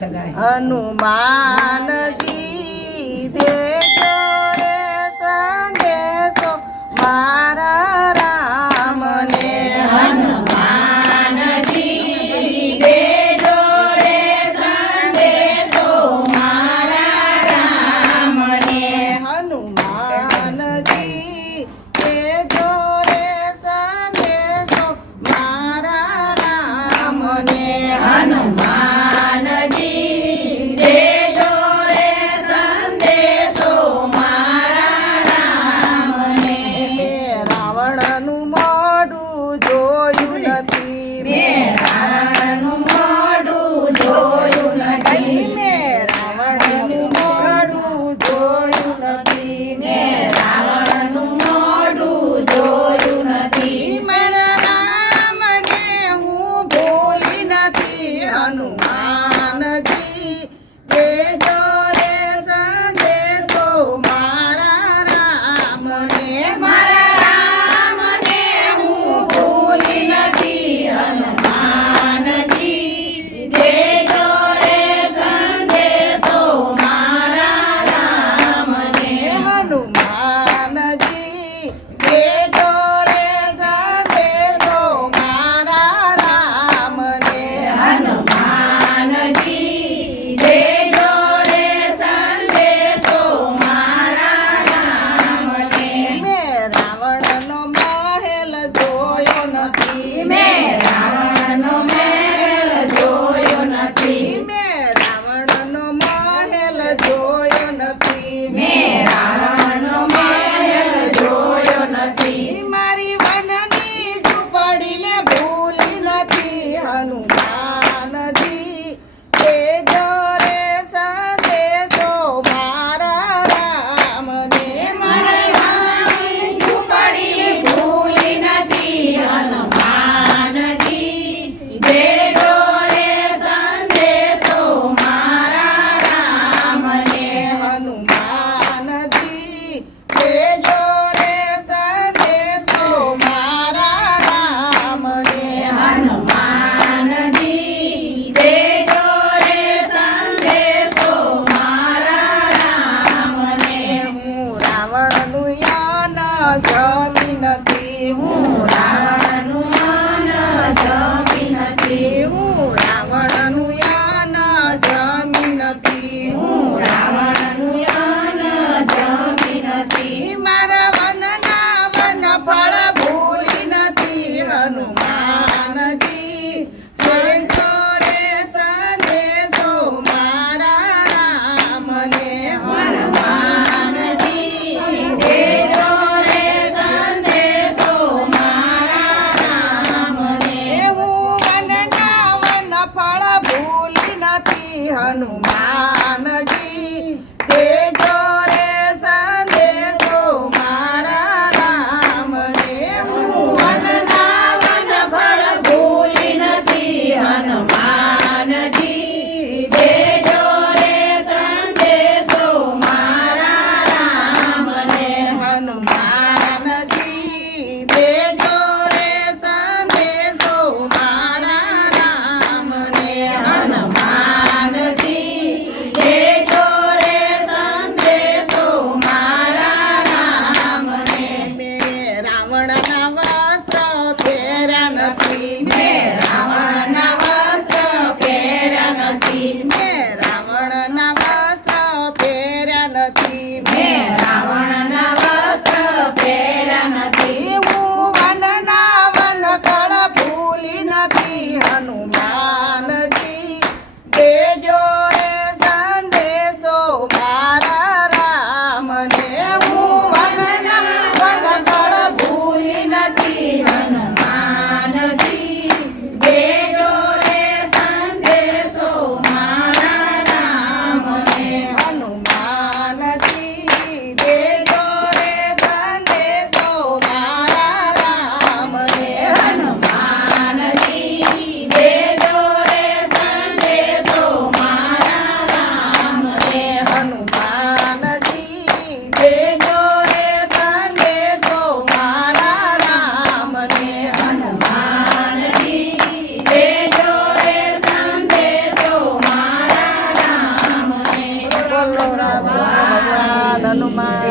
હનુમાનજી દેજો રે સંદેશો મારા રામને. હનુમાનજી દેજો રે સંદેશો મારા રામને. હનુમાનજી દેજો રે સંદેશો મારા રામને. હનુમાનજી દેજો રે સંદેશો મારા રામને. મેં રાવણનું મોઢું જોયું નથી. મેં રાવણનું મોઢું જોયું નથી. મેં રાવણનું મોઢું જોયું નથી. મેં રાવણનું મોઢું જોયું નથી. મારા રામને હું ભૂલી નથી. હનુમાનજી દેજો રે સંદેશો મારા રામને. મારા રામને હું ભૂલી નથી. હનુમાનજી દેજો રે સંદેશો મારા રામને. હનુમાનજી દેજો રે સંદેશો મારા રામને. હનુમાનજી દેજો રે સંદેશો મારા રામને. મેં રાવણનો મહેલ જોયો નથી. મેં રાવણનો મહેલ જોયો નથી. મેં રાવણનો મહેલ જોયો નથી. મેં રાવણનો મહેલ જોયો નથી. મારી વનની ઝૂંપડીને ભૂલી નથી. હનુમાનજી દેજો રે સંદેશો મારા રામને. મારી વાણી ઝૂંપડી ભૂલી નથી. હનુમાનજી દેજો રે સંદેશો મારા રામને. હનુમાનજી દેજો રે સંદેશો મારા રામને. હનુમાનજી દેજો રે સંદેશો મારા રામને. હું રાવણનું યાન જમી નથી. હું રાવણનું મન જમી નથી. હું રાવણનું યાન જમી નથી. હું રાવણનું યાન જમી નથી. મારા વનના વનફળ ભૂલી નથી. હનુમાનજી દેજો રે સંદેશો મારા રામને. હનુમાનજી દેજો રે સંદેશો મારા રામને. હું વનના વનફળ ભૂલી નથી. હનુમાનજી દેજો રે સંદેશો મારા રામને. હું વનના વનફળ ભૂલી નથી. હનુમાનજી દેજો રે સંદેશો મારા રામને. હનુમાનજી દેજો રે સંદેશો મારા રામને. હનુમાનજી બોલો રામચંદ્ર ભગવાન હનુમાન